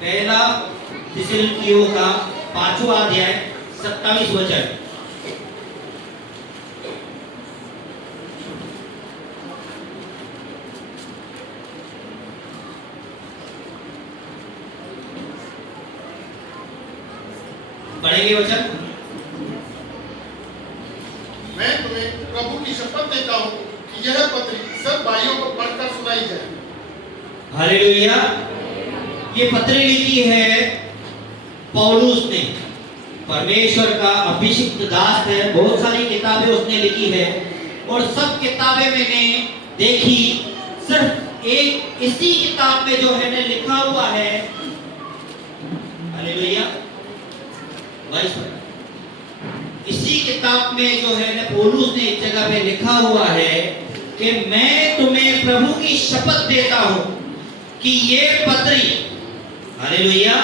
पहला थिस्सलुनीकियों का 5वां अध्याय 27 वचन। पढ़ेंगे वचन। मैं तुम्हें प्रभु की शपथ देता हूँ कि यह पत्री सब भाइयों को पढ़कर सुनाई जाए। हालेलुया। ये पत्री लिखी है पौलुस ने, परमेश्वर का अभिषिक्त दास है। बहुत सारी किताबें उसने लिखी है और सब किताबें मैंने देखी, सिर्फ एक इसी किताब में जो है ना लिखा हुआ है, हालेलुया, इसी किताब में जो है ना पौलुस ने एक जगह पे लिखा हुआ है कि मैं तुम्हें प्रभु की शपथ देता हूं कि ये पत्री, हालेलुया,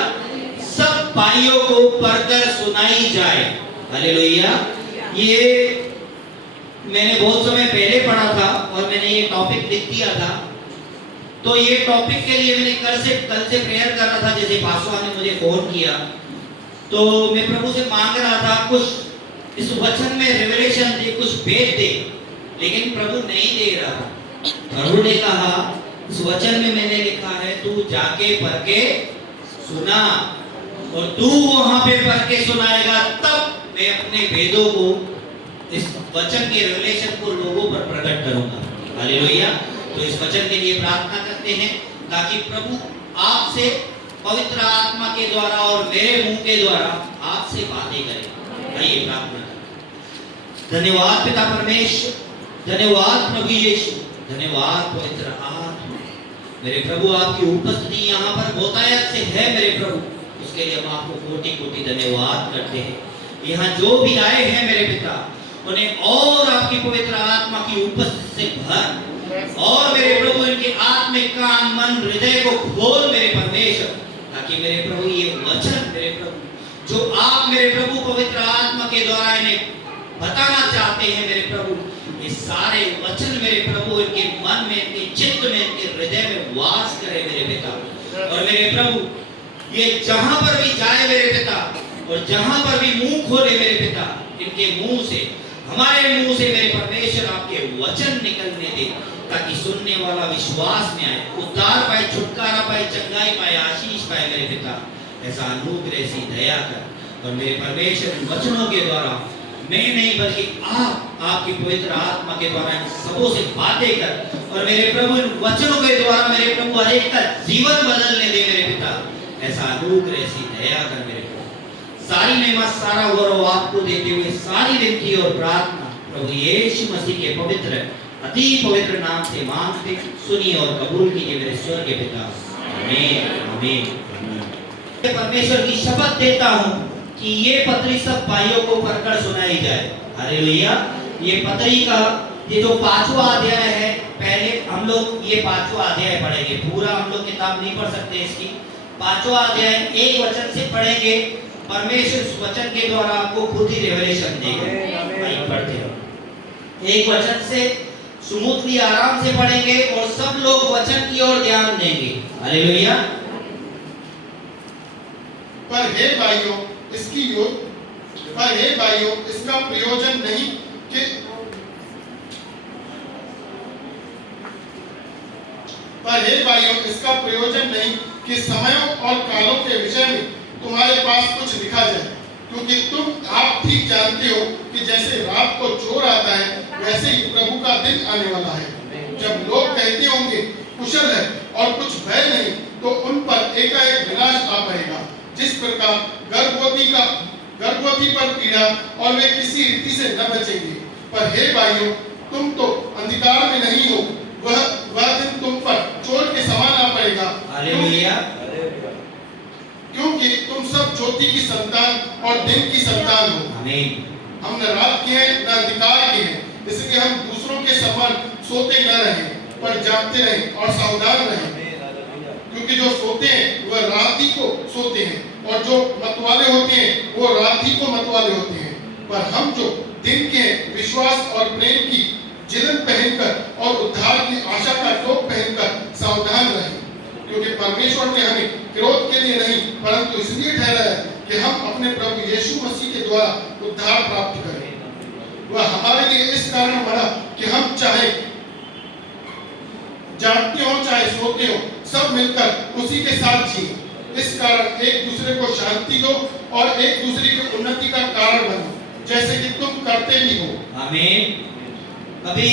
सब भाइयों को पढ़कर सुनाई जाए। हालेलुया। ये मैंने बहुत समय पहले पढ़ा था और मैंने ये टॉपिक लिख दिया था। तो ये टॉपिक के लिए मैंने कल से प्रेयर कर रहा था। जैसे पासवान ने मुझे फोन किया तो मैं प्रभु से मांग रहा था कुछ इस वचन में रिवलेशन दे, कुछ भेद दे, लेकिन प्रभु नहीं दे रहा था। प्रभु ने कहा इस वचन में मैंने लिखा है तू जाके पढ़ के सुना, और तू वहां पे पढ़ के सुनाएगा, तब मैं अपने भेदों को, इस वचन के रिवलेशन को लोगों पर प्रकट करूंगा। हालेलुया। तो इस वचन के लिए प्रार्थना करते हैं ताकि प्रभु आपसे पवित्र आत्मा के द्वारा और मेरे मुंह के द्वारा आपसे बातें करें। आइए प्रार्थना करें। धन्यवाद पिता परमेश्वर, धन्यवाद प्रभु यीशु, धन्यवाद पवित्र आत्मा। मेरे प्रभु आपकी उपस्थिति यहाँ पर बहुतायत से है मेरे प्रभु, उसके लिए हम आपको कोटि-कोटि धन्यवाद करते हैं। यहाँ जो भी आए हैं मेरे पिता, उन्हें और आपकी पवित्र आत्मा की उपस्थिति से भर, और मेरे प्रभु इनके आत्मिक कान, मन, हृदय को खोल मेरे परमेश्वर, ताकि मेरे प्रभु ये वचन मेरे प्रभु जो आप मेरे प्रभु पवित्र आत्मा के द्वारा इन्हें बताना चाहते हैं मेरे प्रभु, ये सारे वचन मेरे प्रभु इनके मन में, इनके चित्त में, इनके हृदय में वास करे मेरे पिता। और मेरे प्रभु ये जहां पर भी जाए मेरे पिता, और जहां पर भी मुंह खोले मेरे पिता, इनके मुंह से, हमारे मुंह से मेरे परमेश्वर आपके वचन निकलने दे, ताकि सुनने वाला विश्वास में आए, उद्धार पाए, छुटकारा पाए, चंगाई पाए, आशीष पाए मेरे पिता। ऐसा अनुग्रह सी दया कर, और मेरे परमेश्वर वचनों के द्वारा मैं नहीं बल्कि आप आपकी पवित्र आत्मा के द्वारा इन सबों से बातें कर, और मेरे प्रभु इन वचनों के द्वारा मेरे प्रभु हर एक का जीवन बदलने दे मेरे पिता। ऐसा अनुग्रह सी दया कर मेरे प्रभु। सारी महिमा, सारा गौरव आपको देते हुए सारी विनती और प्रार्थना प्रभु यीशु मसीह के पवित्र अति पवित्र नाम से मांगते, सुनिए और कबूल कीजिए मेरे स्वर्गीय पिता। आमीन, आमीन। परमेश्वर की शपथ देता हूं कि ये पत्री सब भाइयों को पढ़कर सुनाई जाए। हालेलुया। ये पत्री का ये जो 5वां अध्याय है, पहले हम लोग ये 5वां अध्याय पढ़ेंगे, पूरा हम लोग किताब नहीं पढ़ सकते इसकी। 5वां अध्याय एक वचन से पढ़ेंगे। परमेश्वर इस वचन के द्वारा आपको खुद ही रेवलेशन देगा। आइए पढ़ते हैं। एक वचन से स्मूथली आराम से पढ़ेंगे और सब लोग वचन की ओर ध्यान देंगे। हालेलुया। पर हे भाइयों इसका प्रयोजन नहीं कि इसका प्रयोजन नहीं कि समयों और कालों के विषय में तुम्हारे पास कुछ लिखा जाए, क्योंकि आप ठीक जानते हो कि जैसे रात को चोर आता है, वैसे ही प्रभु का दिन आने वाला है। जब लोग कहते होंगे कुशल है और कुछ भय नहीं, तो उन पर एकाएक विनाश आ पड़ेगा। जिस प्रकार गर्भवती पर पीड़ा, और वे किसी रीति से न बचेंगे। पर हे भाइयों, तुम तो अंधकार में नहीं हो, वह दिन तुम पर चोर के समान आ पड़ेगा। हालेलुया। क्योंकि तुम सब ज्योति की संतान और दिन की संतान हो। आमीन। हम न रात के हैं न अंधकार के हैं, इसलिए हम दूसरों के समान सोते न रहें, पर जागते रहें और सावधान रहें। क्योंकि जो सोते हैं वह रात ही को सोते हैं, और जो मतवाले होते हैं वो रात ही को मतवाले होते हैं। पर हम जो दिन के विश्वास और प्रेम की जिलन पहनकर और उद्धार की आशा का टोप पहनकर सावधान रहें, क्योंकि परमेश्वर ने हमें क्रोध के लिए नहीं परंतु इसलिए ठहरा है कि हम अपने प्रभु यीशु मसीह के द्वारा उद्धार प्राप्त करें। वह हमारे लिए इस कारण मरा कि हम चाहे जागते हो चाहे सोते हो सब मिलकर उसी के साथ जिए। इस कारण एक दूसरे को शांति दो और एक दूसरे की उन्नति का कारण बनो, जैसे कि तुम करते भी हो। आमीन। अभी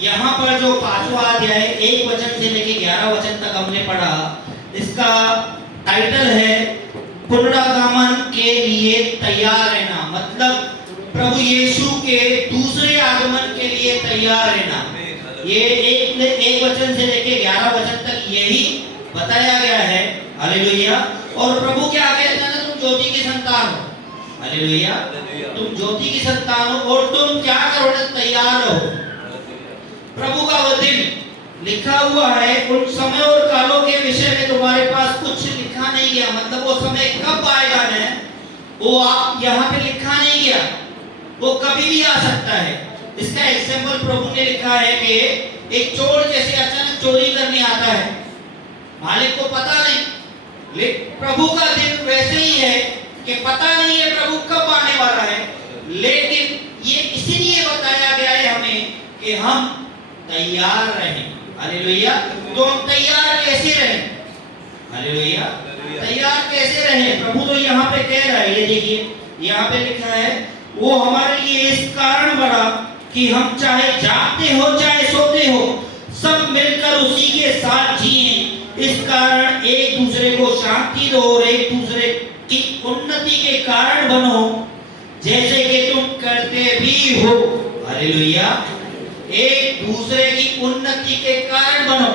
यहाँ पर जो 5वां अध्याय 1 वचन से लेके 11 वचन तक हमने पढ़ा, इसका टाइटल है पुनरागमन के लिए तैयार रहना। मतलब प्रभु यीशु के दूसरे आगमन के लिए तैयार रहना। ये एक वचन से लेके 11 वचन तक यही बताया गया है। हालेलुया। और प्रभु क्या कहता है ना, तुम ज्योति की संतान हो। हालेलुया। तुम ज्योति की संतान हो और तुम क्या करो, तैयार हो। प्रभु का वो दिन लिखा हुआ है, उन समय और कालों के विषय में तुम्हारे पास कुछ लिखा नहीं गया। मतलब वो समय कब आएगा ना, वो आप यहाँ पे लिखा नहीं गया, वो कभी भी आ सकता है। इसका एग्जाम्पल प्रभु ने लिखा है कि एक चोर जैसे अचानक चोरी करने आता है, मालिक को पता नहीं, लेकिन प्रभु का दिन वैसे ही है कि पता नहीं है प्रभु कब आने वाला है, लेकिन ये इसीलिए बताया गया है हमें कि हम तैयार रहें। हालेलुया। तो हम तैयार कैसे रहें? हालेलुया। तैयार कैसे रहें? प्रभु तो यहाँ पे कह रहा है, ये देखिए यहाँ पे लिखा है, वो हमारे लिए इस कारण बना कि हम चाहे जागते हो चाहे सोते हो सब मिलकर उसी के साथ जिएं। इस कारण एक दूसरे को शांति दो और एक दूसरे की उन्नति के कारण बनो, जैसे कि तुम करते भी हो। हालेलुया। एक दूसरे की उन्नति के कारण बनो।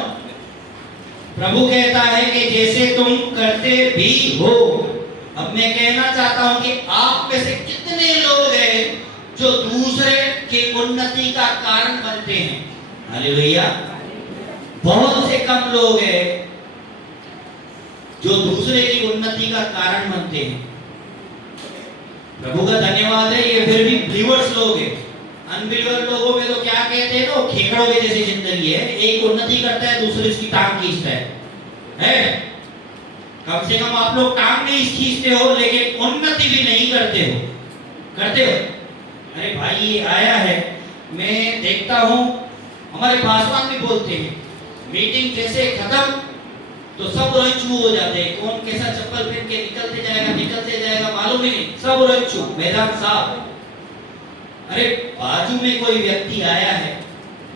प्रभु कहता है कि जैसे तुम करते भी हो। अब मैं कहना चाहता हूं कि आप में से कितने लोग हैं जो दूसरे की उन्नति का कारण बनते हैं? हालेलुया। बहुत से कम लोग हैं जो दूसरे की उन्नति का कारण बनते हैं। प्रभु का धन्यवाद है, ये फिर भी बिलीवर्स लोग हैं। अनबिलीवर लोगों में तो क्या कहते हैं ना, खेकड़ों के जैसी जिंदगी है, एक उन्नति करता है दूसरे उसकी टांग खींचता है? कम से कम आप लोग टांग नहीं खींचते हो, लेकिन उन्नति भी नहीं करते हो। करते हो? अरे भाई ये आया है, मैं देखता हूँ हमारे पासवान भी बोलते हैं, मीटिंग जैसे खत्म तो सब रंचू हो जाते हैं। कौन कैसा चप्पल पहन के निकलते जाएगा मालूम ही नहीं, सब रंचू मैदान साफ। अरे बाजू में कोई व्यक्ति आया है,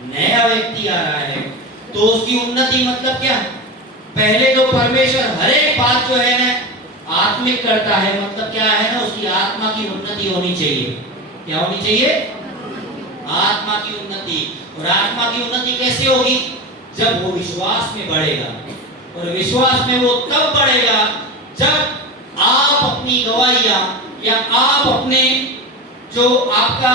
नया व्यक्ति आ रहा है, तो उसकी उन्नति मतलब क्या? पहले तो परमेश्वर हर एक बात जो है ना आत्मिक करता है, मतलब क्या है ना, उसकी आत्मा की उन्नति होनी चाहिए। क्या होनी चाहिए? आत्मा की उन्नति। और आत्मा की उन्नति कैसे होगी? जब वो विश्वास में बढ़ेगा, और विश्वास में वो तब बढ़ेगा जब आप अपनी गवाहियां या आप अपने जो आपका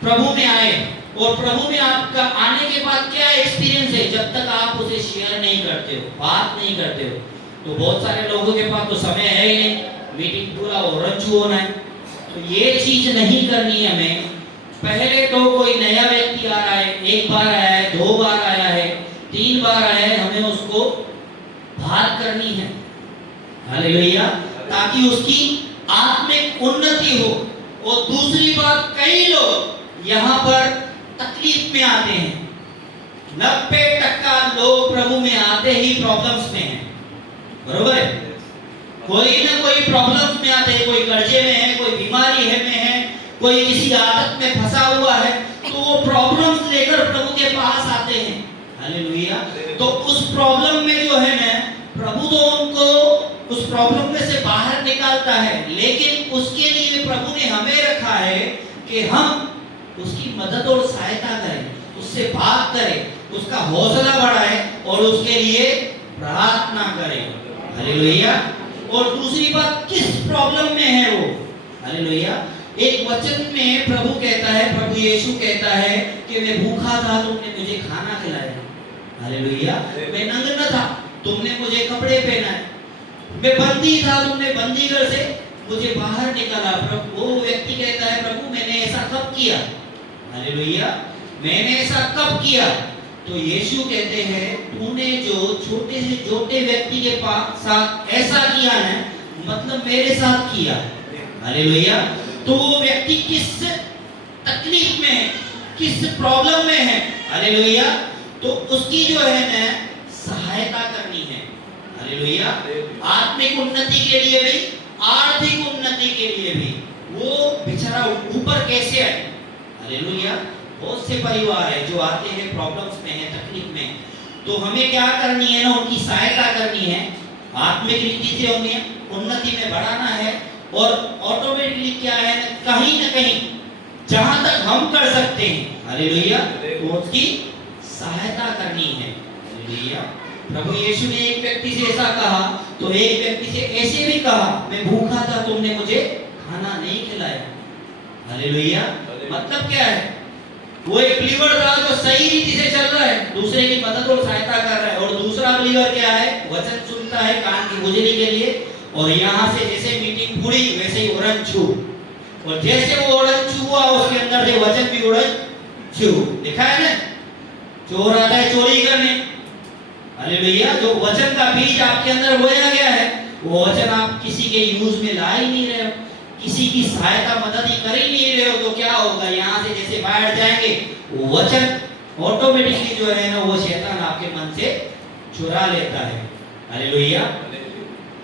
प्रभु में आए, और प्रभु में आपका आने के बाद क्या एक्सपीरियंस है, जब तक आप उसे शेयर नहीं करते हो, बात नहीं करते हो, तो बहुत सारे लोगों के पास तो समय है ही नहीं, मीटिंग पूरा और रंचू होना है। तो ये चीज नहीं करनी है हमें। पहले तो कोई नया व्यक्ति आ रहा है, एक बार आया है, 2 बार आया है, 3 बार आया है, हमें उसको बात करनी है। हालेलुया। ताकि उसकी आत्मिक उन्नति हो। और दूसरी बात, कई लोग यहाँ पर तकलीफ में आते हैं। 90% लोग प्रभु में आते ही प्रॉब्लम्स में हैं। बरोबर है? कोई ना कोई प्रॉब्लम्स में आते हैं, कोई कर्जे में है, कोई बीमारी है, कोई किसी आदत में फंसा हुआ है, तो वो प्रॉब्लम्स लेकर प्रभु के पास आते हैं। हालेलुया। तो उस प्रॉब्लम में जो है ना, प्रभु तो उनको उस प्रॉब्लम में से बाहर निकालता है, लेकिन उसके लिए प्रभु ने हमें रखा है कि हम उसकी मदद और सहायता करें, उससे बात करें, उसका हौसला बढ़ाएं और उसके लिए प्रार्थना करें। हालेलुया। और दूसरी बात, किस प्रॉब्लम में है वो? हालेलुया। एक वचन में प्रभु कहता है, प्रभु यीशु कहता है कि मैं भूखा था, तुमने मुझे खाना खिलाया। हालेलुया। मैं नंगा था, तुमने मुझे कपड़े पहनाए। मैं बंदी था, तुमने बंदीगढ़ से मुझे बाहर निकाला। प्रभु, वो व्यक्ति कहता है, प्रभु मैंने ऐसा कब किया? हालेलुया। मैंने ऐसा कब किया? तो यीशु कहते हैं, तूने जो छोटे से छोटे व्यक्ति के साथ ऐसा किया ना, मतलब मेरे साथ किया। हालेलुया। तो वो व्यक्ति किस तकलीफ में है, किस प्रॉब्लम में है, हालेलुया, तो उसकी जो है ना सहायता करनी है। हालेलुया। आत्मिक उन्नति के लिए भी, आर्थिक उन्नति के लिए भी वो बेचारा ऊपर कैसे आए। हालेलुया। बहुत से परिवार है जो आते हैं प्रॉब्लम्स में है, तकलीफ में, तो हमें क्या करनी है ना, उनकी सहायता करनी है, आत्मिक रीति से उन्हें उन्नति में बढ़ाना है, और ऑटोमेटिकली क्या है ना कहीं जहां तक हम कर सकते हैं, हालेलुया, तो उसकी सहायता करनी है। हालेलुया। प्रभु यीशु ने एक व्यक्ति से ऐसा कहा, तो एक व्यक्ति से ऐसे भी कहा, मैं भूखा था, तुमने मुझे खाना नहीं खिलाया। हालेलुया। मतलब क्या है, वो एक बिलीवर था जो सही रीति से चल रहा है, दूसरे की मदद और सहायता कर रहा है, और दूसरा बिलीवर क्या है, वचन सुनता है कान की गुजरी के लिए, और यहाँ से जैसे मीटिंग पूरी वैसे ही उड़न छू, और जैसे वो उड़न छू हुआ उसके अंदर से वचन भी उड़न छू। लिखा है ना, चोर आता है चोरी करने। हालेलुया। जो वचन का बीज आपके अंदर बोया गया है, वो वचन आप किसी के यूज में ला ही नहीं रहे हो, किसी की सहायता मदद ही कर ही नहीं रहे हो, तो क्या होगा, यहाँ से जैसे बाहर जाएंगे वो वचन ऑटोमेटिकली जो है ना वो शैतान आपके मन से चुरा लेता है। हालेलुया।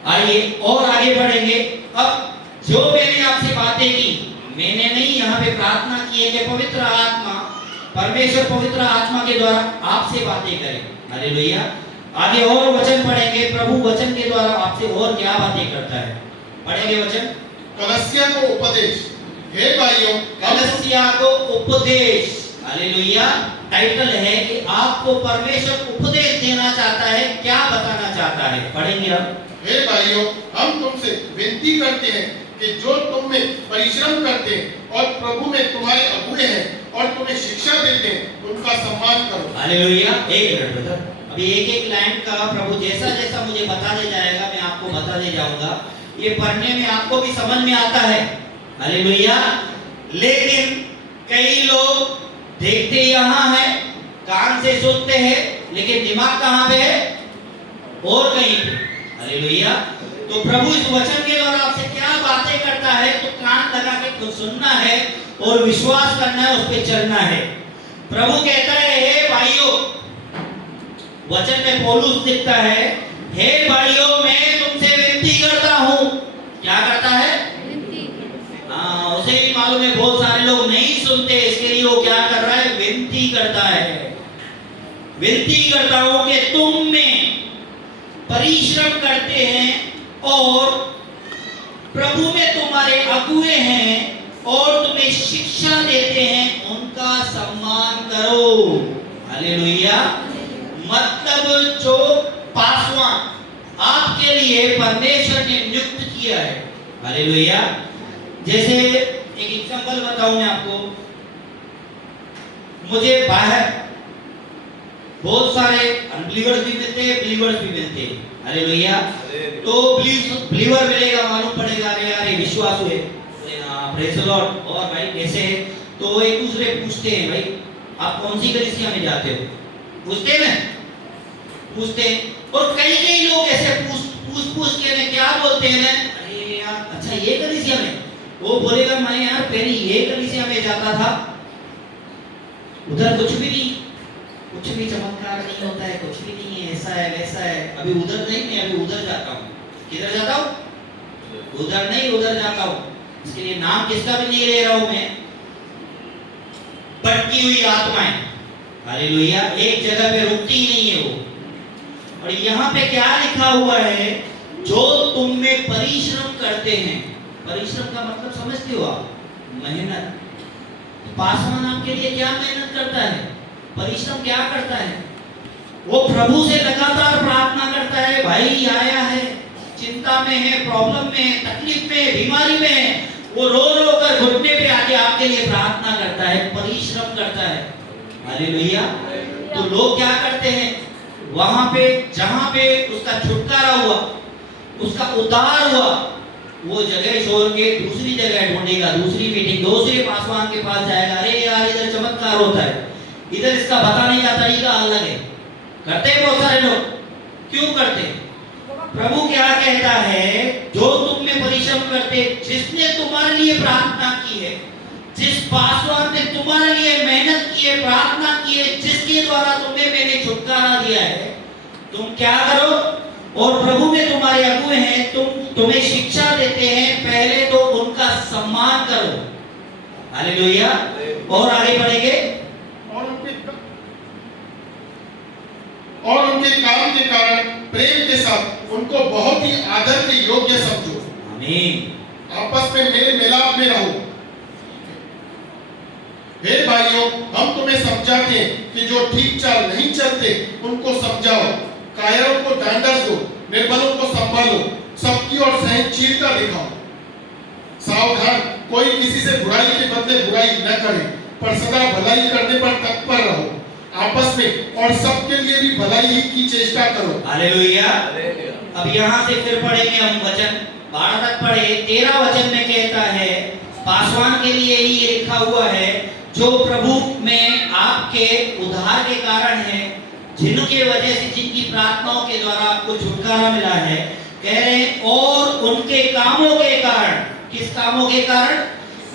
आइए और आगे बढ़ेंगे। अब जो मैंने आपसे बातें की, मैंने नहीं, यहाँ पे प्रार्थना की है कि पवित्र आत्मा, परमेश्वर पवित्र आत्मा के द्वारा आपसे बातें करे। हालेलुया। आगे और वचन पढ़ेंगे, प्रभु वचन के द्वारा आपसे और क्या बातें करता है। पढ़ेंगे वचन। कलसिया को उपदेश, हे भाइयों, कलसिया को उपदेश। हालेलुया। टाइटल है कि आपको परमेश्वर उपदेश देना चाहता है, क्या बताना चाहता है। पढ़ेंगे अब। हे भाइयों, हम तुमसे विनती करते हैं कि जो तुम में परिश्रम करते हैं और प्रभु में तुम्हारे अगुए हैं और तुम्हें शिक्षा देते हैं, उनका सम्मान करो। हालेलुया। एक मिनट ब्रदर, अभी एक एक लाइन का प्रभु जैसा जैसा मुझे बताने जाएगा मैं आपको बताने जाऊंगा, ये पढ़ने में आपको भी समझ में आता है। हालेलुया। लेकिन कई लोग देखते यहाँ है, कान से सुनते हैं, लेकिन दिमाग कहाँ पे है, और कहीं पे। हालेलुया। तो प्रभु इस वचन के द्वारा आपसे क्या बातें करता है, तो कान लगा के खुद सुनना है और विश्वास करना है, उस पर चलना है। प्रभु कहता है, हे भाइयों, वचन में पौलुस लिखता है, हे भाइयों, मैं तुमसे विनती करता हूं। क्या करता है? हाँ, उसे भी मालूम है बहुत सारे लोग नहीं सुनते, इसके लिए वो क्या कर रहा है, विनती करता है। विनती करता हूं कि तुम में परिश्रम करते हैं और प्रभु में तुम्हारे अगुए हैं और तुम्हें शिक्षा देते हैं, उनका सम्मान करो। हालेलुया। मतलब जो पासवान आपके लिए परमेश्वर ने नियुक्त किया है। हालेलुया। जैसे एक एग्जांपल बताऊं मैं आपको, मुझे बाहर बहुत सारे अनबिलीवर्स भी मिलते हैं, बिलीवर्स भी मिलते हैं। हालेलुया। तो बिलीवर मिलेगा, मालूम पड़ेगा, अरे यार ये विश्वास हुए, प्रेज द लॉर्ड, और भाई कैसे है, तो एक दूसरे पूछते हैं, भाई आप कौन सी कलीसिया में जाते हो, पूछते हैं ना, पूछते हैं। और कई लोग ऐसे पूछ के ना क्या बोलते हैं ना, अरे यार अच्छा ये कलीसिया में, वो बोलेगा मैं यार पहले ये कलीसिया में जाता था, उधर कुछ भी नहीं, कुछ भी चमत्कार नहीं होता है, कुछ भी नहीं है, ऐसा है वैसा है, अभी उधर नहीं, मैं अभी उधर जाता हूँ। किधर जाता हूँ? उधर नहीं, उधर जाता हूँ। इसके लिए नाम किसका भी नहीं ले रहा हूँ मैं। भटकी हुई आत्माएं, हालेलुया, एक जगह पे रुकती ही नहीं है वो। और यहाँ पे क्या लिखा हुआ है, जो तुम में परिश्रम करते हैं। परिश्रम का मतलब समझते हो आप? मेहनत। पासवान आपके लिए क्या मेहनत करता है, परिश्रम क्या करता है? वो प्रभु से लगातार प्रार्थना करता है, भाई आया है, चिंता में है, प्रॉब्लम में है, तकलीफ में है, बीमारी में है, वो रो रो कर घुटने पे आके आपके लिए प्रार्थना करता है, परिश्रम करता है। हालेलुया। तो लोग क्या करते हैं, वहां पे जहां पे उसका छुटकारा हुआ, उसका उद्धार हुआ, वो जगह छोड़ के दूसरी जगह ढूंढेगा, दूसरी मीटिंग, दूसरे पासवान के पास जाएगा, अरे यार इधर चमत्कार होता है, इधर इसका बताने का तरीका अलग है। करते हैं बहुत सारे लोग, क्यों करते हैं? प्रभु क्या कहता है, जो तुम करते, जिसने तुम्हारे लिए प्रार्थना की है, जिस पासवान ने तुम्हारे लिए मेहनत की है, प्रार्थना की है, जिसके द्वारा तुम्हें मैंने छुटकारा दिया है, तुम क्या करो? और प्रभु में तुम्हारे अगुए हैं, तुम्हें शिक्षा देते हैं, पहले तो उनका सम्मान करो। हालेलुया। और आगे बढ़ेंगे। और उनके काम के कारण प्रेम के साथ उनको बहुत ही आदर के योग्य समझो। आमीन। आपस में मेल मिलाप में रहो। हे भाइयों, हम तुम्हें समझाते हैं कि जो ठीक चाल नहीं चलते उनको समझाओ, कायरों को ढांढस दो, निर्बलों को संभालो, सबकी ओर सहनशीलता दिखाओ। सावधान, कोई किसी से बुराई के बदले बुराई न करे, पर सदा भलाई करने पर तत्पर रहो। आपस में और सबके लिए भी भलाई ही की चेष्टा करो। हालेलुया। अब यहाँ से फिर पढ़ेंगे हम वचन 12 तक पढ़े। 13 वचन में कहता है, पासवान के लिए ही ये लिखा हुआ है जो प्रभु में आपके उद्धार के कारण है, जिनके वजह से, जिनकी प्रार्थनाओं के द्वारा आपको छुटकारा मिला है। कह रहे हैं और उनके कामों के कारण। किस कामों के कारण?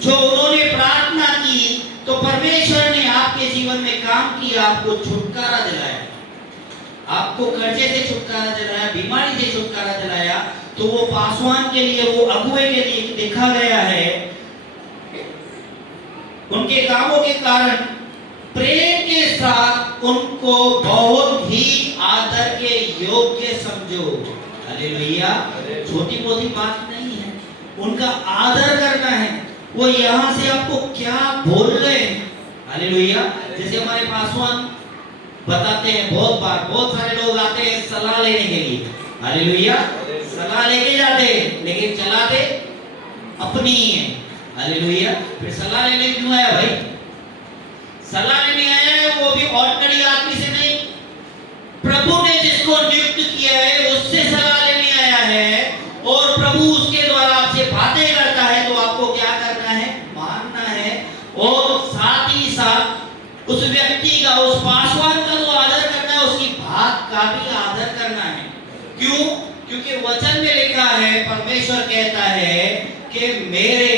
जो उन्होंने प्रार्थना की तो परमेश्वर ने आपके जीवन में काम किया, आपको छुटकारा दिलाया, आपको कर्जे से छुटकारा दिलाया, बीमारी से छुटकारा दिलाया। तो वो पासवान के लिए, वो अगुए के लिए देखा गया है। उनके कामों के कारण प्रेम के साथ उनको बहुत ही आदर के योग्य समझो। हालेलुया। छोटी मोटी बात नहीं है, उनका आदर करना है। वो यहाँ से आपको क्या बोल रहे हैं? हालेलुया। जैसे हमारे पासवान बताते हैं, बहुत बार बहुत सारे लोग आते हैं सलाह लेने के लिए। हालेलुया। सलाह लेके जाते हैं लेकिन चलाते अपनी ही है। हालेलुया। फिर सलाह लेने क्यों आया भाई? सलाह लेने आया है वो भी ऑर्डिनरी आदमी से नहीं, प्रभु ने जिसको नियुक्त किया है उससे सलाह लेने आया है। और प्रभु उसके द्वारा आपसे बातें करता है तो आपको क्या करना है? मानना है। और साथ ही साथ उस व्यक्ति का, उस पासवान का तो आदर करना है, उसकी बात का भी आदर करना है। क्यों? क्योंकि वचन में लिखा है, परमेश्वर कहता है कि मेरे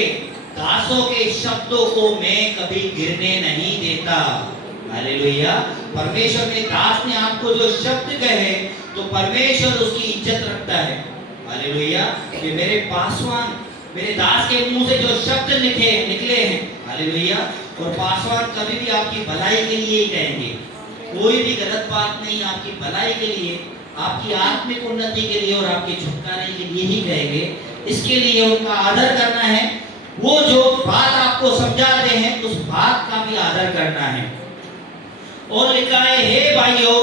दासों के शब्दों को मैं कभी गिरने नहीं देता। हालेलुया। परमेश्वर के दास ने आपको जो शब्द कहे तो परमेश्वर उसकी इज्जत रखता है। हालेलुया। कि मेरे पासवान, मेरे दास के मुंह से जो शब्द निकले हैं, हालेलुया, और पासवान कभी भी आपकी भलाई के लिए ही कहेंगे, कोई भी गलत बात नहीं, आपकी भलाई के लिए, आपकी आत्मिक उन्नति के लिए और आपके छुटकारे के लिए ही कहेंगे। इसके लिए उनका आदर करना है। वो जो बात आपको समझाते हैं उस बात का भी आदर करना है। और लिखा है, हे भाइयों,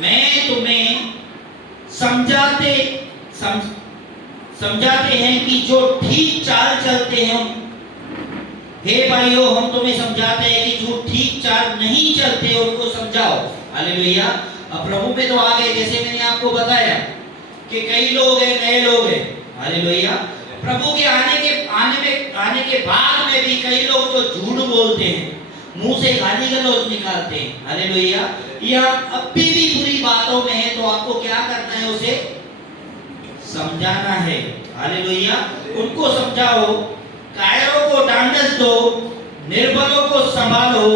मैं तुम्हें समझाते हैं कि जो ठीक चाल चलते हैं, हे भाइयों, हम तुम्हें समझाते हैं कि जो ठीक चाल नहीं चलते उनको समझाओ। हालेलुया। अब प्रभु में तो आ गए, जैसे मैंने आपको बताया कि कई लोग हैं, नए लोग हैं। हालेलुया। प्रभु के आने के बाद में भी कई लोग तो झूठ बोलते हैं, मुंह से गाली गलौज निकालते हैं। हालेलुया। या अब भी बुरी बातों में है तो आपको क्या करना है? उसे समझाना है। हालेलुया। उनको समझाओ, कायरों को ढांढस दो, निर्बलों को संभालो,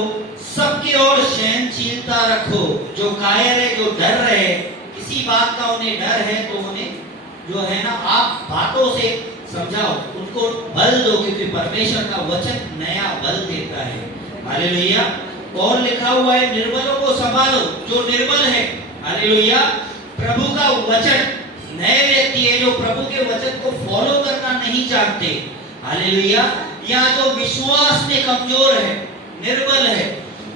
सबकी ओर सहनशीलता रखो। जो कायर है, जो डर रहे, किसी बात का उन्हें डर है तो उन्हें जो है ना, आप बातों से समझाओ, उनको बल दो, क्योंकि परमेश्वर का वचन नया बल देता है। हालेलुया। और लिखा हुआ है, निर्बलों को संभालो, जो निर्बल है। हालेलुया। प्रभु का वचन, नए व्यक्ति है जो प्रभु के वचन को फॉलो करना नहीं चाहते। हालेलुया। या जो विश्वास में कमजोर है, निर्बल है,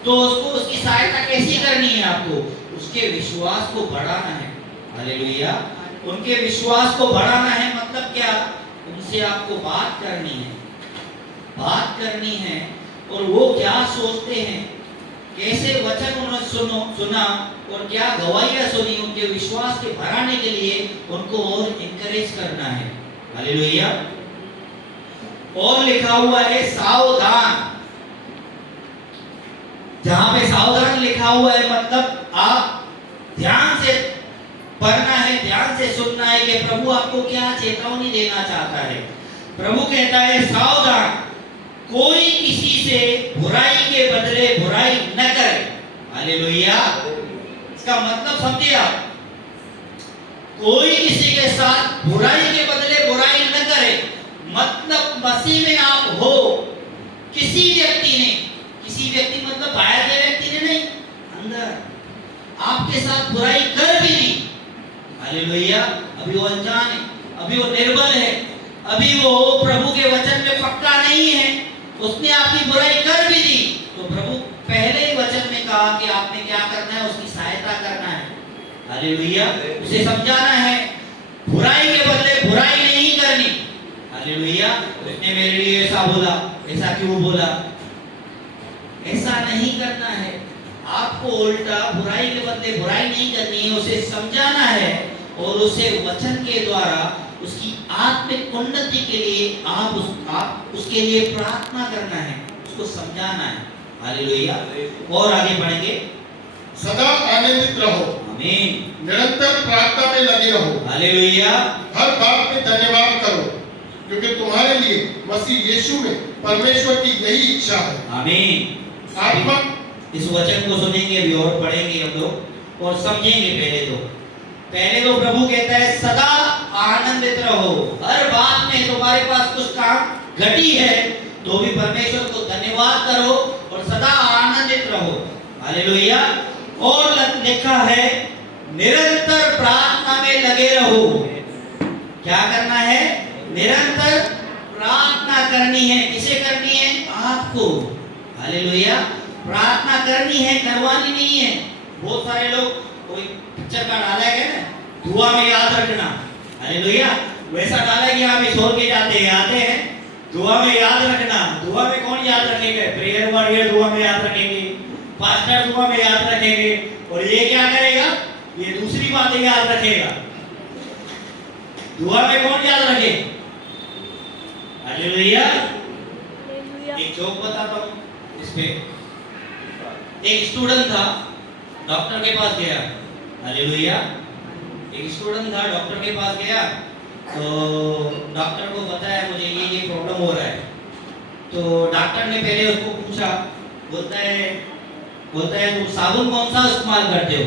तो उसको, उसकी सहायता कैसी करनी है? आपको उसके विश्वास को बढ़ाना है। हालेलुया। उनके विश्वास को बढ़ाना है मतलब क्या? उनसे आपको बात करनी है और वो क्या सोचते हैं, कैसे वचन उन्होंने सुना और क्या गवाहियां सुनी, उनके विश्वास के बढ़ाने के लिए उनको और इंकरेज करना है। हालेलुया। और लिखा हुआ है सावधान। जहां पे सावधान लिखा हुआ है मतलब आप ध्यान से पढ़ना है, ध्यान से सुनना है कि प्रभु आपको क्या चेतावनी देना चाहता है। प्रभु कहता है सावधान, कोई किसी से बुराई के बदले बुराई न करे। हालेलुया। इसका मतलब समझिए आप, कोई किसी के साथ बुराई के बदले बुराई न करे, मतलब मसीह में आप हो, किसी व्यक्ति मतलब बाहर के व्यक्ति ने नहीं, अंदर आपके साथ बुराई कर भी दी। हालेलुया। अभी वो अनजान है, अभी वो निर्बल है, अभी वो प्रभु के वचन में पक्का नहीं है, उसने आपकी बुराई कर भी दी, तो प्रभु पहले ही वचन में कहा कि आपने क्या करना है, उसकी सहायता करना है। हालेलुया। उसे समझाना है, बुराई के बदले बुराई नहीं करनी। हालेलुया। उसने मेरे लिए ऐसा बोला, ऐसा क्यों बोला, ऐसा नहीं करना है। आपको उल्टा बुराई के बदले बुराई नहीं करनी है, उसे समझाना है और उसे वचन के द्वारा उसकी आत्मिक उन्नति के लिए आप उसके लिए प्रार्थना करना है, उसको समझाना है। हालेलुया। और आगे बढ़ेंगे। सदा आनंदित रहो। आमीन। निरंतर प्रार्थना में लगे रहो। हालेलुया। हर बात में धन्यवाद करो, क्योंकि तुम्हारे लिए मसीह यीशु में परमेश्वर की यही इच्छा है। आमीन। आत्मा इस वचन को सुनेंगे, अभी और पढ़ेंगे हम लोग और समझेंगे। पहले तो प्रभु कहता है सदा आनंदित रहो। हर बात में तुम्हारे पास कुछ काम घटी है तो भी परमेश्वर को धन्यवाद करो और सदा आनंदित रहो। हालेलुया। और लिखा है निरंतर प्रार्थना में लगे रहो। क्या करना है? निरंतर प्रार्थना करनी है। किसे करनी है? आपको। हालेलुया। प्रार्थना करनी है, करवानी नहीं है। बहुत सारे लोग कोई पिक्चर का डाला है ना, दुआ में याद रखना। हालेलुया। वैसा डाला है कि आप छोड़ के जाते हैं, आते हैं दुआ में याद रखना। दुआ में कौन याद रखेगा? प्रेयर वॉरियर दुआ में याद रखेंगे, पास्टर दुआ में याद रखेंगे, और ये क्या करेगा? ये दूसरी बातें याद रखेगा। दुआ में कौन याद रखे? हालेलुया। एक जोक बताता हूँ इस पे। एक स्टूडेंट था, डॉक्टर के पास गया। हालेलुया। एक स्टूडेंट था, डॉक्टर के पास गया तो डॉक्टर को बताया मुझे ये प्रॉब्लम हो रहा है। तो डॉक्टर ने पहले उसको पूछा, बोलता है तुम साबुन कौन सा इस्तेमाल करते हो?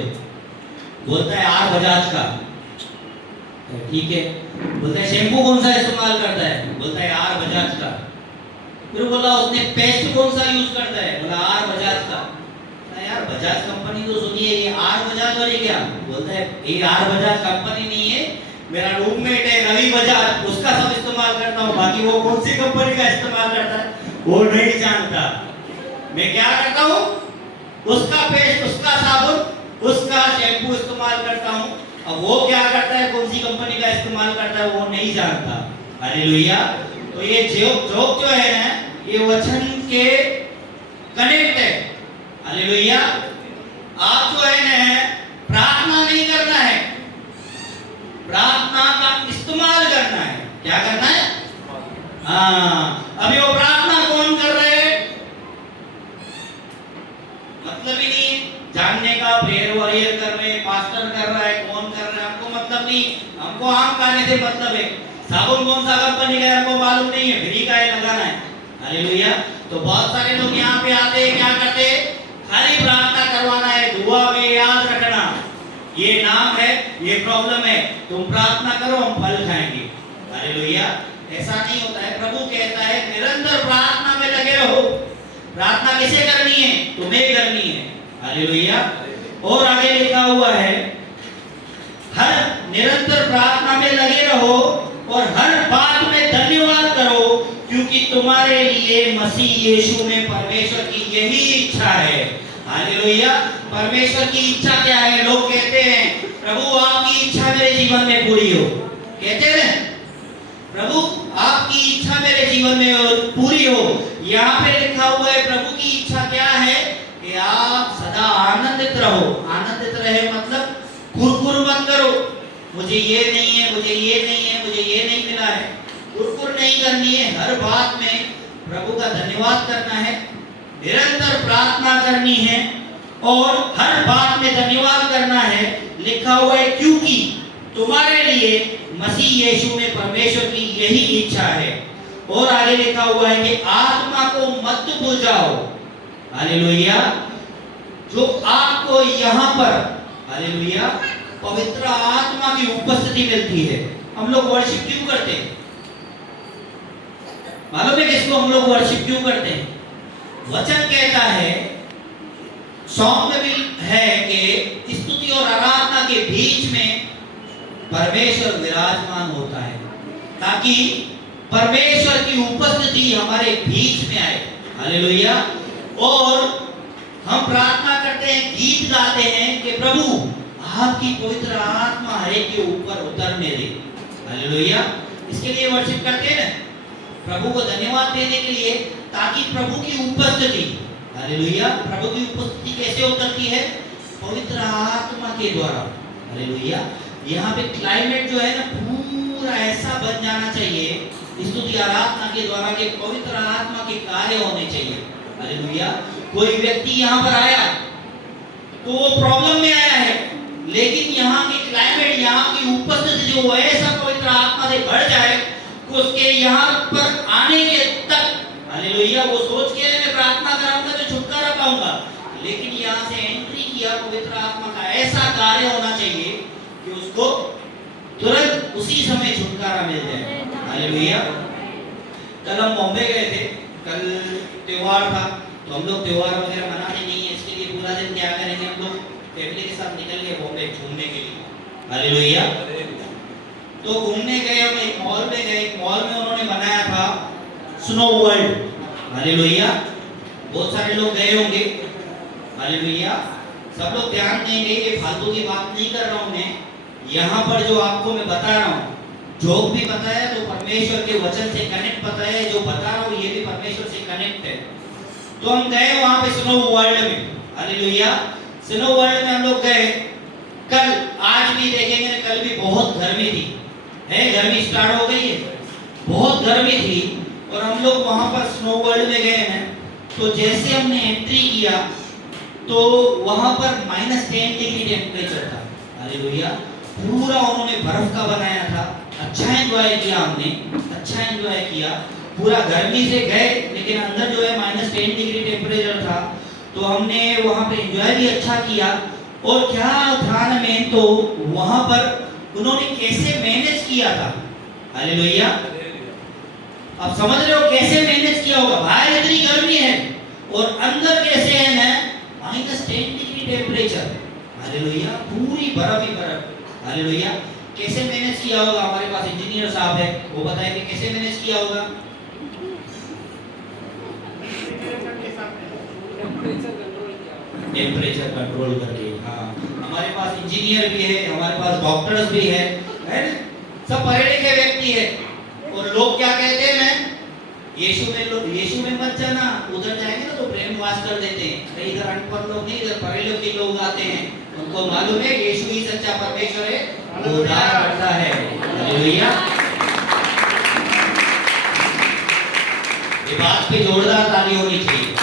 बोलता है आर बजाज का। ठीक है। बोलता है शैम्पू कौन सा इस्तेमाल करता है? बोलता है आर बजाज का। फिर बोला उसने पेस्ट कौन सा यूज करता है? बोला आर बजाज का। यार बजाज कंपनी तो सुनी है, ये आर बजाज वाली क्या? बोलता है ये आर बजाज कंपनी नहीं है, मेरा रूममेट है रवि बजाज, उसका सब इस्तेमाल करता हूँ, बाकी वो कौन सी कंपनी का इस्तेमाल करता है वो नहीं जानता। मैं क्या करता हूँ? उसका पेस्ट, उसका साबुन, उसका शैम्पू इस्तेमाल करता हूँ। अब वो क्या करता है, कौन सी कंपनी का इस्तेमाल करता है वो नहीं जानता। हालेलुया। तो ये जोक जो है ना, ये वचन के कनेक्ट है। हालेलुया। आप जो है ना प्रार्थना नहीं करना है, प्रार्थना का इस्तेमाल करना है। क्या करना है? अभी वो प्रार्थना कौन कर रहे हैं मतलब ही नहीं जानने का। प्रेयर वॉरियर कर रहे हैं, पास्टर कर रहा है, कौन कर रहा है हमको मतलब नहीं। हमको आम खाने से मतलब है। साबुन कौन सा कंपनी का है हमको मालूम नहीं है, फ्री का है, लगाना है। हालेलुया। तो बहुत सारे लोग यहाँ पे आते हैं, क्या करते हैं? खाली प्रार्थना करवाना है, दुआ में याद रखना ये नाम है, ये प्रॉब्लम है, तुम प्रार्थना करो हम फल खाएंगे। हालेलुया। ऐसा नहीं होता है। प्रभु कहता है निरंतर प्रार्थना में लगे रहो। प्रार्थना किसे करनी है? तुम्हें करनी है। हालेलुया। और आगे लिखा हुआ है हर निरंतर प्रार्थना में लगे रहो और हर बात में धन्यवाद करो, क्योंकि तुम्हारे लिए मसीह यीशु में परमेश्वर की यही इच्छा है। हालेलुया। परमेश्वर की इच्छा क्या है? लोग कहते हैं प्रभु आपकी इच्छा मेरे जीवन में पूरी हो। कहते हैं प्रभु आपकी इच्छा मेरे जीवन में पूरी हो। यहाँ पे लिखा हुआ है प्रभु की इच्छा क्या है? कि आप सदा आनंदित रहो। आनंदित रहे मतलब कुरकुर मत करो, मुझे ये नहीं है, मुझे ये नहीं है, मुझे ये नहीं मिला है। कुरकुर नहीं करनी है। हर बात में प्रभु का धन्यवाद करना है, निरंतर प्रार्थना करनी है और हर बात में धन्यवाद करना है। लिखा हुआ है क्योंकि तुम्हारे लिए मसीह यीशु में परमेश्वर की यही इच्छा है। और आगे लिखा हुआ है कि आत्मा को मत बुझाओ। हालेलुया। जो आपको यहाँ पर हालेलुया पवित्र आत्मा की उपस्थिति मिलती है। हम लोग वर्शिप क्यों करते हैं? मालूम है किसको हम लोग वर्शिप क्यों करते हैं? वचन कहता है, सॉन्ग में भी है कि स्तुति और आराधना के बीच में परमेश्वर विराजमान होता है, ताकि परमेश्वर की उपस्थिति हमारे बीच में आए। हालेलुया। और हम प्रार्थना करते हैं, गीत गाते हैं कि प्रभु आपकी पवित्र आत्मा हर एक के ऊपर उतरने दे। हालेलुया। इसके लिए वर्शिप करते हैं ना, प्रभु को धन्यवाद देने के लिए, ताकि प्रभु की उपस्थिति हालेलुया। प्रभु की उपस्थिति कैसे उतरती है? पवित्र आत्मा के द्वारा। हालेलुया। यहाँ पे क्लाइमेट जो है ना पूरा ऐसा बन जाना चाहिए स्तुति आराधना के द्वारा के पवित्र आत्मा के कार्य होने चाहिए। हालेलुया। कोई व्यक्ति यहाँ पर आया तो वो प्रॉब्लम में आया है, लेकिन यहाँ की क्लाइमेट, यहाँ की उपस्थिति जो ऐसा पवित्र आत्मा से भर जाए कि उसके यहाँ पर आने के तक हालेलुया वो सोच के मैं प्रार्थना कराऊंगा तो छुटकारा पाऊंगा, लेकिन यहाँ से एंट्री किया पवित्र आत्मा का ऐसा कार्य होना चाहिए कि उसको तुरंत उसी समय छुटकारा मिल जाए। हालेलुया। कल हम बॉम्बे गए थे, कल त्योहार था, तो हम लोग त्योहार वगैरह मनाते नहीं है, इसके लिए पूरा दिन क्या करेंगे, हम लोग फैमिली के साथ निकल गए बॉम्बे घूमने के लिए। हालेलुया। तो घूमने गए, हम एक मॉल में गए, मॉल में उन्होंने बनाया था स्नो वर्ल्ड। हालेलुया। बहुत सारे लोग गए होंगे। हालेलुया। सब लोग ध्यान देंगे, ये फालतू की बात नहीं कर रहा हूं मैं, यहाँ पर जो आपको मैं बता रहा हूँ, जोक भी पता है तो परमेश्वर के वचन से कनेक्ट पता है, जो बता रहा हूँ ये भी परमेश्वर से कनेक्ट है। तो हम गए वहां पे स्नो वर्ल्ड में। हालेलुया। स्नो वर्ल्ड में हम लोग गए। कल, आज भी देखेंगे ना, कल भी बहुत गर्मी थी, है गर्मी स्टार्ट हो गई है, बहुत गर्मी थी। और हम लोग वहां पर स्नो वर्ल्ड में गए हैं, तो जैसे हमने एंट्री किया तो वहां पर -10 डिग्री टेम्परेचर था। हालेलुया। पूरा उन्होंने बर्फ का बनाया था। अच्छा एंजॉय किया हमने, अच्छा एंजॉय किया। पूरा गर्मी से गए, लेकिन अंदर जो है -10 डिग्री टेम्परेचर था, तो हमने वहां पे एंजॉय भी अच्छा किया। और क्या ध्यान में, तो वहां पर उन्होंने कैसे मैनेज किया था। हालेलुया। अब समझ रहे हो कैसे मैनेज किया होगा? बाहर इतनी गर्मी है और अंदर कैसे है ना -10 डिग्री टेम्परेचर। हालेलुया। पूरी बर्फ ही बर्फ। हालेलुया। कैसे मैनेज किया होगा? हमारे पास इंजीनियर साहब है, वो बताएंगे कैसे मैनेज किया होगा। टेम्परेचर कंट्रोल करके। हाँ, हमारे पास इंजीनियर भी है, हमारे पास डॉक्टर्स भी है ना? सब पढ़े लिखे व्यक्ति है। और लोग क्या कहते हैं, यीशु में मत जाना, उधर जाएंगे ना तो ब्रेन वॉश कर देते हैं। इधर अनपढ़ लोग नहीं, इधर पढ़े लिखे लोग आते हैं, उनको मालूम है यीशु ही सच्चा परमेश्वर है, वो उद्धार करता है। हालेलुया। ये बात पे जोरदार ताली होनी चाहिए।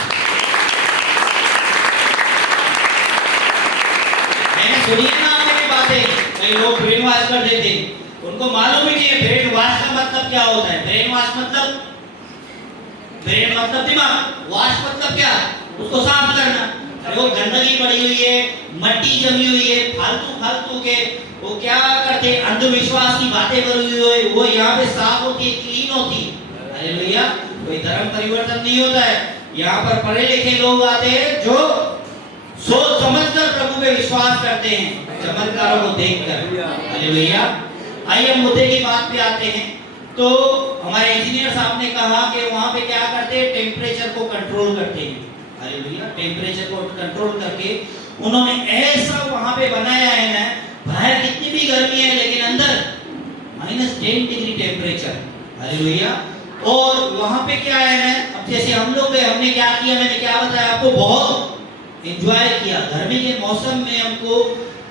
मैंने सुनी ना मेरी बातें, कई लोग ब्रेन वॉश कर देते हैं, उनको मालूम ही नहीं है ब्रेन वॉश का मतलब क्या होता है। ब्रेन वॉश मतलब, ब्रेन मतलब दिमाग, वॉश मतलब क्या, उसको साफ करना। वो गंदगी पड़ी हुई है, मट्टी जमी हुई है, फालतू के वो क्या करते हैं, अंधविश्वास की बातें करी हुई, वो यहाँ पे साफ होती है, क्लीन होती है। हालेलुया। कोई धर्म परिवर्तन नहीं होता है। यहाँ पर पढ़े लिखे लोग आते हैं जो सोच समझकर प्रभु पे विश्वास करते हैं, चमत्कारों को देखकर। हालेलुया। आइए हम मुद्दे की बात पे आते हैं। तो हमारे इंजीनियर साहब ने कहा कि वहां पे क्या करते हैं, टेम्परेचर को कंट्रोल करते हैं। हालेलुया। टेम्परेचर को कंट्रोल करके उन्होंने ऐसा वहां पे बनाया है ना, बाहर कितनी भी गर्मी है लेकिन अंदर -10 डिग्री टेम्परेचर। हालेलुया। और वहां पे क्या है ना, अब जैसे हम लोग गए, हमने क्या किया, मैंने क्या बताया आपको, बहुत एंजॉय किया। गर्मी के मौसम में हमको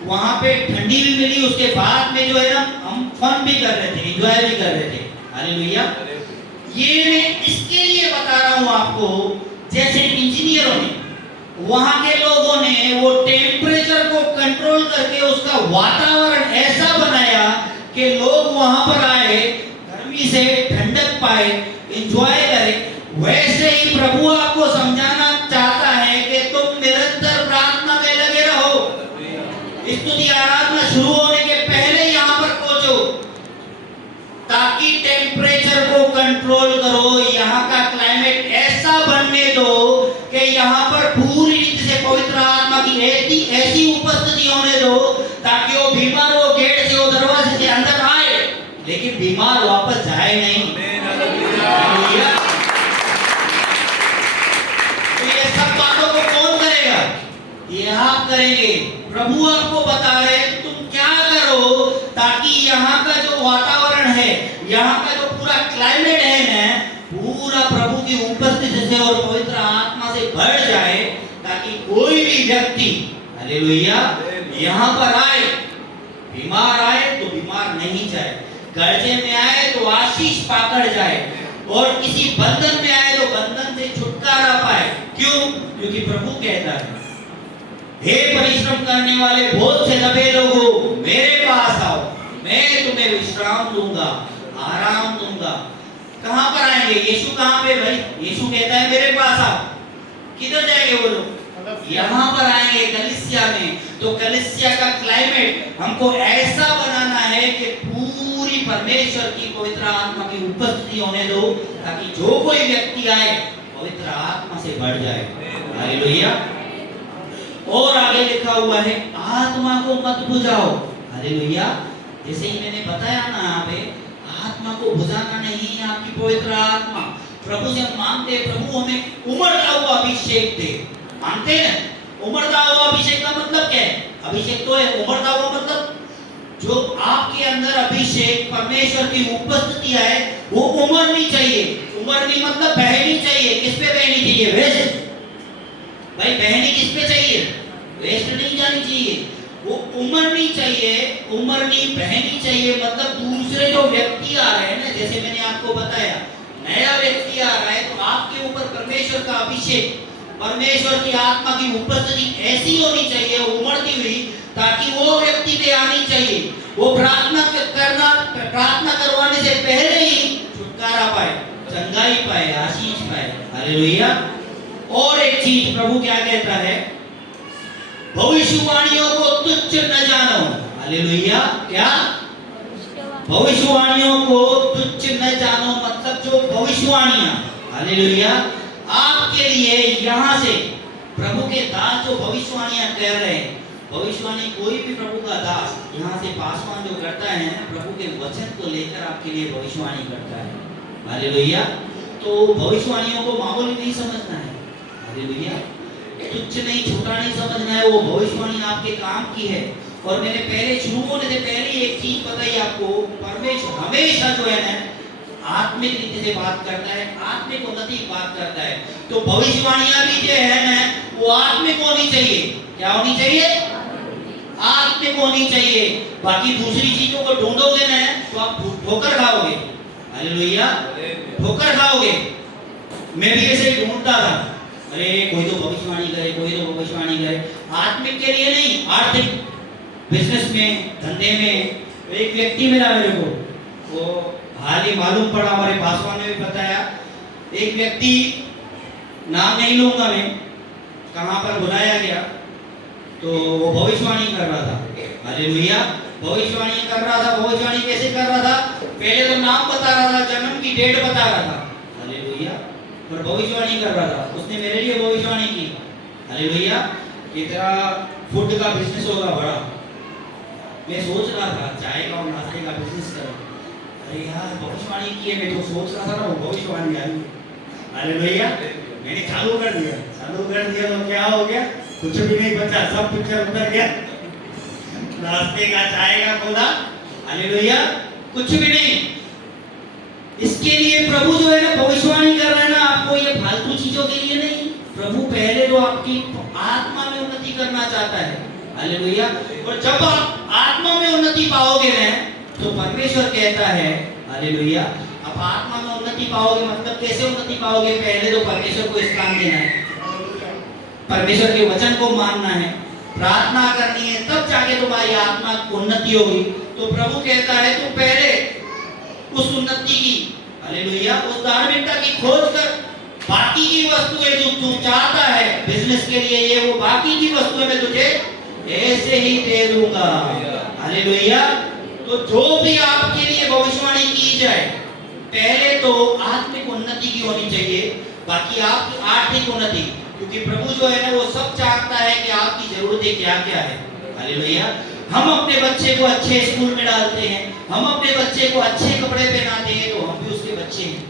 वहां पे ठंडी भी मिली, उसके बाद में जो है ना हम फन भी कर रहे थे, एंजॉय भी कर रहे थे। हालेलुया। ये मैं इसके लिए बता रहा हूं आपको, जैसे इंजीनियरों ने, वहां के लोगों ने वो टेम्परेचर को कंट्रोल करके उसका वातावरण ऐसा बनाया कि लोग वहां पर आए, गर्मी चुटकी से ठंडक पाए, एंजॉय करें, वैसे ही प्रभु आपको समझाना चाहता है कि तुम निरंतर प्रार्थना में लगे रहो। स्तुति आराधना शुरू होने के पहले यहाँ पर पहुंचो, ताकि टेम्परेचर को कंट्रोल करो, यहाँ का क्लाइमेट ऐसा बनने दो कि यहाँ पर पूरी रीति से पवित्र आत्मा की ऐसी उपस्थिति होने दो, ताकि वो बीमार वो गेट से वो दरवाजे से अंदर आए, लेकिन बीमार वापस जाए नहीं। तो ये सब बातों को कौन करेगा? ये आप करेंगे। प्रभु आपको बता रहे हैं तुम क्या करो, ताकि यहाँ का जो वातावरण है, यहाँ का जो पूरा क्लाइमेट है ना, पूरा प्रभु की उपस्थिति से और पवित्र आत्मा से भर जाए, ताकि कोई भी व्यक्ति हालेलुया यहाँ पर आए, बीमार आए तो बीमार नहीं जाए, कर्जे में आए तो आशीष पाकर जाए, और किसी बंधन में आए तो बंधन से छुटकारा पाए। क्यों? क्योंकि प्रभु कहता है, हे परिश्रम करने वाले बहुत से दबे लोगों, मेरे पास आओ, मैं तुम्हें विश्राम दूंगा, आराम दूंगा। कहां पर आएंगे? यीशु कहां पे भाई? यीशु कहता है मेरे पास आओ। किधर जाएंगे वो लोग? यहाँ पर आएंगे कलीसिया में। तो कलीसिया का क्लाइमेट हमको ऐसा बनाना है कि पूरी परमेश्वर की पवित्र आत्मा की उपस्थिति होने दो, ताकि जो कोई व्यक्ति आए पवित्र आत्मा से भर जाए। हालेलुया। और आगे लिखा हुआ है, आत्मा को मत बुझाओ। हालेलुया। जैसे ही मैंने बताया ना, यहाँ पे आत्मा को बुझाना नहीं है, आपकी पवित्र आत्मा। प्रभु से मांगते हैं, प्रभु हमें उमड़ता हुआ अभिषेक दे। मांगते हैं ना, उमड़ता हुआ अभिषेक का मतलब क्या है? अभिषेक तो है, उमड़ता हुआ मतलब जो आपके अंदर अभिषेक परमेश्वर की उपस्थिति है, वो उमड़नी चाहिए। उमड़नी मतलब बहनी चाहिए। किस पे बहनी चाहिए? वेस्ट। भाई बहनी किस पे चाहिए? वेस्ट नहीं जानी चाहिए, वो उमड़नी चाहिए। उमड़नी बहनी चाहिए मतलब दूसरे जो व्यक्ति आ रहे हैं ना, जैसे मैंने आपको बताया, नया व्यक्ति आ रहा है तो आपके ऊपर परमेश्वर का अभिषेक, परमेश्वर की आत्मा की उपस्थिति ऐसी होनी चाहिए, उमड़ती हुई, ताकि वो व्यक्ति पे आनी चाहिए। वो प्रार्थना करवाने से पहले ही छुटकारा पाए, चंगाई पाए, आशीष पाए। हालेलुया। और एक चीज प्रभु क्या कहता है, भविष्यवाणियों को तुच्छ न जानो। हालेलुया। क्या? भविष्यवाणियों को तुच्छ न जानो मतलब जो भविष्यवाणियां, हालेलुया, आपके लिए यहाँ से प्रभु के दास जो भविष्यवाणियां कर रहे हैं, भविष्यवाणी कोई भी प्रभु का दास यहाँ से पासवान जो करता है, प्रभु के वचन को लेकर आपके लिए भविष्यवाणी करता है। हालेलुया। तो भविष्यवाणियों को मामूली नहीं समझना है। हालेलुया। तुच्छ नहीं, छोटा नहीं समझना है। वो भविष्यवाणी आपके काम की है। और मैंने पहले शुरू होने से पहले एक चीज बताई आपको, परमेश्वर हमेशा जो है ना आत्मिक रीति से बात करता है, आत्मिक उन्नति की बात करता है। तो भविष्यवाणियां भी जो है ना, वो आत्मिक होनी चाहिए। क्या होनी चाहिए? आत्मिक होनी चाहिए। बाकी दूसरी चीजों को ढूंढोगे ना तो आप ठोकर खाओगे। हालेलुया। ठोकर खाओगे। मैं भी ऐसे ही ढूंढता था, अरे कोई तो भविष्यवाणी करे, कोई तो भविष्यवाणी करे। आत्मिक के लिए नहीं, आर्थिक बिजनेस में, धंधे में। एक व्यक्ति मिला मेरे को, वो हाल ही मालूम पड़ा, हमारे पासवान ने भी बताया। एक व्यक्ति, नाम नहीं लूंगा मैं, कहाँ पर बुलाया गया, तो वो भविष्यवाणी कर रहा था। हालेलुया। भविष्यवाणी कर रहा था। भविष्यवाणी कैसे कर रहा था? पहले तो नाम बता रहा था, जन्म की डेट बता रहा था। हालेलुया। पर भविष्यवाणी कर रहा था। उसने मेरे लिए भविष्यवाणी की। हालेलुया। कि तेरा फूड का बिजनेस होगा बड़ा। मैं सोच रहा था चाय का और नाश्ते का बिजनेस करूं। अरे यार भविष्यवाणी की है, मैं तो सोच रहा था ना वो भविष्यवाणी आई। हालेलुया। मैंने चालू कर दिया तो क्या हो गया? कुछ भी नहीं बचा, सब पिक्चर उतर गया। नाश्ते का, चाय का खोला, हालेलुया, कुछ भी नहीं। इसके लिए प्रभु जो है ना भविष्यवाणी कर रहा है ना आपको, ये फालतू चीजों के लिए नहीं। प्रभु पहले तो आपकी आत्मा में उन्नति करना चाहता है। हालेलुया। और जब आप आत्मा में उन्नति पाओगे ना, तो परमेश्वर कहता है, हालेलुया, आप आत्मा में उन्नति पाओगे मतलब कैसे उन्नति पाओगे? पहले तो परमेश्वर को स्थान देना है, परमेश्वर के वचन को मानना है, प्रार्थना करनी है, तब जाके तुम्हारी आत्मा उन्नति होगी। तो प्रभु कहता है तुम पहले उस उन्नति की, हालेलुया, उस धार्मिकता की खोज कर बाकी की वस्तुएं जो तू चाहता है बिजनेस के लिए, ये वो बाकी की वस्तुएं मैं तुझे ऐसे ही दे दूंगा, हालेलुया। तो जो भी आपके लिए भविष्यवाणी की जाए, पहले तो आत्मिक उन्नति की होनी चाहिए, बाकी आपकी आर्थिक उन्नति, क्योंकि प्रभु जो है ना वो सब चाहता है कि आपकी जरूरतें क्या क्या है, हालेलुया। हम अपने बच्चे को अच्छे स्कूल में डालते हैं, हम अपने बच्चे को अच्छे कपड़े पहनाते हैं, तो हम भी उसके बच्चे हैं।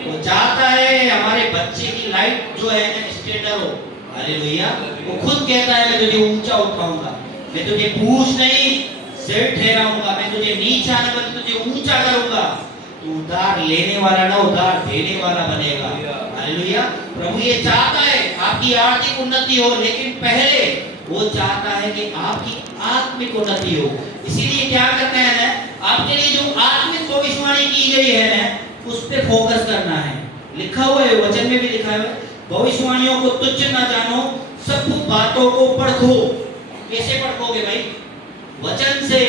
वो चाहता है हमारे बच्चे की लाइफ जो है ना स्टैंडर्ड हो, हालेलुया। वो खुद कहता है मैं तुझे ऊंचा उठाऊंगा, मैं तुझे पूछ नहीं सिर ठहराऊंगा, मैं तुझे नीचा नहीं बल्कि तुझे ऊंचा करूंगा। तू उधार लेने वाला ना उधार देने वाला बनेगा, हालेलुया। प्रभु ये चाहता है आपकी आर्थिक उन्नति हो, लेकिन पहले वो चाहता है कि आपकी आत्मिक उन्नति हो। इसीलिए क्या करना है ना, आपके लिए जो आत्मिक भविष्यवाणी की गई है ना उस पे फोकस करना है। लिखा हुआ है, वचन में भी लिखा है, भविष्यवाणियों को तुच्छ ना जानो, सब बातों को परखो। कैसे परखोगे भाई? वचन से,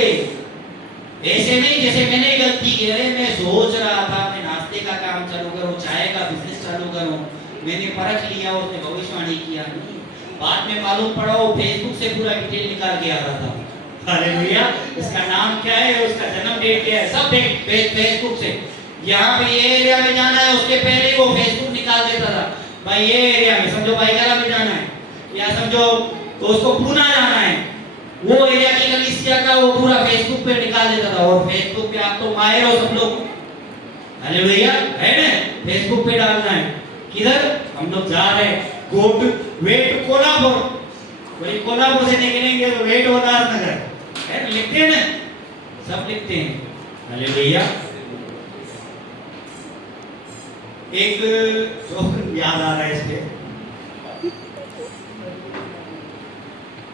ऐसे नहीं जैसे मैंने गलती की, अरे मैं सोच रहा था मैं नाश्ते का काम चालू करूं, चाय का बिजनेस चालू करूं, मैंने परख लिया, उसने भविष्यवाणी किया, नहीं, बाद में मालूम पड़ा वो फेसबुक से पूरा डिटेल निकाल के आ रहा था, हालेलुया। इसका नाम क्या है, उसका जन्म डेट क्या है, सब फेसबुक से। यहाँ पे ये एरिया में जाना है, उसके पहले वो फेसबुक निकाल देता था, भाई ये एरिया में समझो भाईगला में जाना है, या समझो तो उसको पूना जाना है, वो एरिया की कलीसिया का वो पूरा फेसबुक पे निकाल देता था। और फेसबुक पे आप तो माहिर हो सब लोग, हालेलुया, है ना? फेसबुक पे डालना है, किधर हम लोग जा रहे हैं, गो टू वेट कोल्हापुर, कोई कोल्हापुर से निकलेंगे तो वेट उल्लासनगर, है लिखते हैं ना, सब लिखते हैं, हालेलुया। एक जो याद आ रहा है इसके,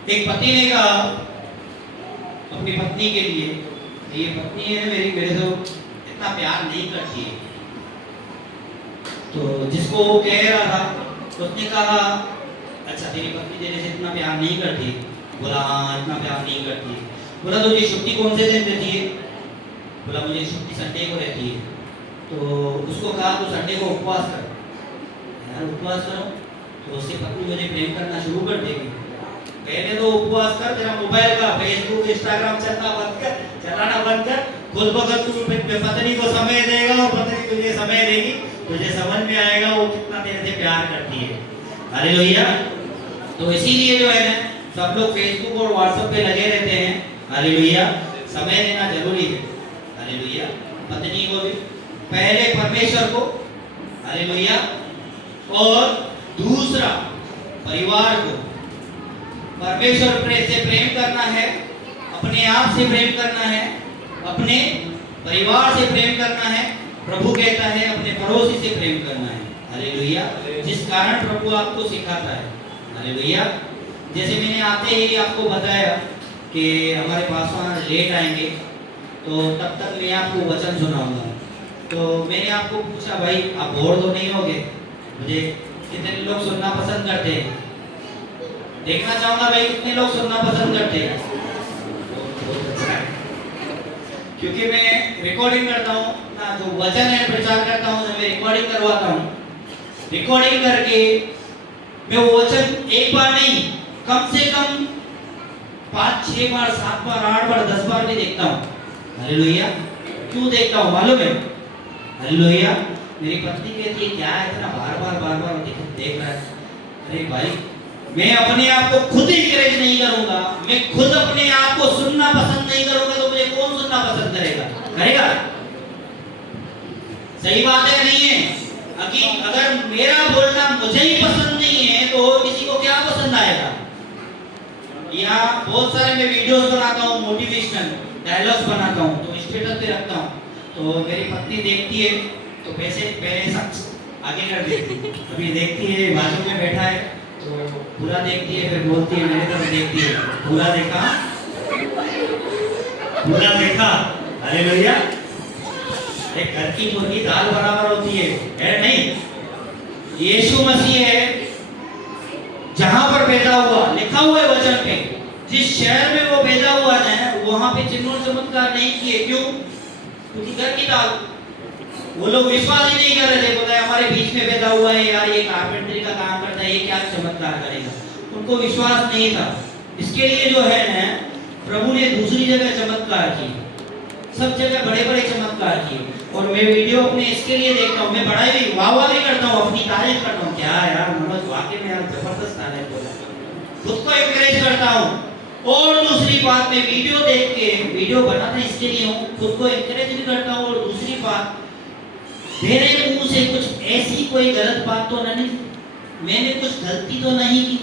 एक पति ने कहा अपनी पत्नी के लिए, ये पत्नी है मेरी, मेरे से इतना प्यार नहीं करती है। तो जिसको वो कह रहा था तो उसने कहा अच्छा तेरी पत्नी तेरे से इतना प्यार नहीं करती? बोला हाँ इतना प्यार नहीं करती। बोला तुझे छुट्टी कौन से दिन देती है? बोला मुझे छुट्टी संडे को रहती है। तो उसको कहा तो संडे को उपवास कर। यार उपवास करो तो उससे पत्नी मुझे प्रेम करना शुरू कर देगी। पहले तो उपवास कर, तेरा मोबाइल का फेसबुक इंस्टाग्राम चलाना बंद कर, खुद बखुद तू पत्नी को समय देगा और पत्नी तुझे समय देगी, तुझे समझ में आएगा वो कितना तेरे से प्यार करती है, हालेलुया। तो इसीलिए जो है ना सब लोग फेसबुक और व्हाट्सएप पे लगे रहते हैं, हालेलुया। समय देना जरूरी है, हालेलुया। पत्नी को भी पहले परमेश्वर को, हालेलुया, और दूसरा परिवार को। परमेश्वर से प्रेम करना है, अपने आप से प्रेम करना है, अपने परिवार से प्रेम करना है। प्रभु कहता है अपने पड़ोसी से प्रेम करना है, हालेलुया। जिस कारण प्रभु आपको सिखाता है, हालेलुया। जैसे मैंने आते ही आपको बताया कि हमारे पास वहाँ लेट आएंगे तो तब तक मैं आपको वचन सुनाऊंगा। तो मैंने आपको पूछा भाई आप बोर तो नहीं होगे? मुझे कितने लोग सुनना पसंद करते हैं? देखना चाहूंगा भाई कितने लोग सुनना पसंद करते हैं। बहुत अच्छा है, क्योंकि मैं रिकॉर्डिंग करता हूँ ना, जो वचन है प्रचार करता हूँ, मैं रिकॉर्डिंग करवाता हूँ। रिकॉर्डिंग करके मैं वो वचन एक बार नहीं, कम से कम 5, 6 बार, 7 बार, 8 बार, 10 बार भी देखता हूँ, हालेलुया। क्यों देखता हूँ मालूम है? हालेलुया। मेरी पत्नी कहती है क्या है इतना बार बार देख रहा है? अरे भाई मैं अपने आप को खुद इंकरेज नहीं करूंगा, मैं खुद अपने आप को सुनना पसंद नहीं करूंगा तो मुझे कौन सुनना पसंद करेगा? करेगा? सही बात है नहीं है? अगर मेरा बोलना मुझे ही पसंद नहीं है तो किसी को क्या पसंद आएगा? यहाँ बहुत सारे मैं वीडियोस बनाता हूँ, मोटिवेशनल डायलॉग्स बनाता हूँ, तो स्टेटस पे रखता हूँ। तो मेरी पत्नी देखती है तो पहले शख्स आगे कर देती है, अभी देखती है बाजू में बैठा है तो पूरा देखती है, फिर बोलती है मेरे तरफ देखती है, पूरा देखा, पूरा देखा, हालेलुया। एक घर की मुर्गी दाल बराबर होती है नहीं? यीशु मसीह है जहां पर पैदा हुआ, लिखा हुआ है वचन पे, जिस शहर में वो पैदा हुआ है वहां पे चिन्ह चमत्कार नहीं किए। क्यों? क्योंकि घर की दाल वो लोग विश्वास ही नहीं कर रहे थे, बोला हमारे बीच में पैदा हुआ है यार, ये कारपेंटरी का काम करता है, ये क्या चमत्कार करेगा। उनको विश्वास नहीं था। इसके लिए जो है ना, प्रभु ने दूसरी जगह चमत्कार किए, सब जगह बड़े बड़े चमत्कार किए। और मैं वीडियो अपने इसके लिए देखता हूँ, मैं बड़ा ही वाह भी करता हूँ, अपनी तारीफ करता हूँ, क्या यार मनोज वाकई में यार जबरदस्त टैलेंट बोला, खुद को एनकरेज करता हूँ। और दूसरी बात, मैं वीडियो देख के, वीडियो बनाता इसके लिए हूँ, खुद को एनकरेज भी करता हूँ। और दूसरी बात, मेरे मुंह से कुछ ऐसी कोई गलत बात तो नहीं, मैंने कुछ गलती तो नहीं की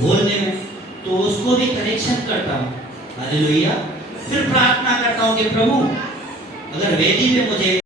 बोलने में, तो उसको भी करेक्शन करता हूँ। हालेलुया। फिर प्रार्थना करता हूँ कि प्रभु अगर वेदी पे मुझे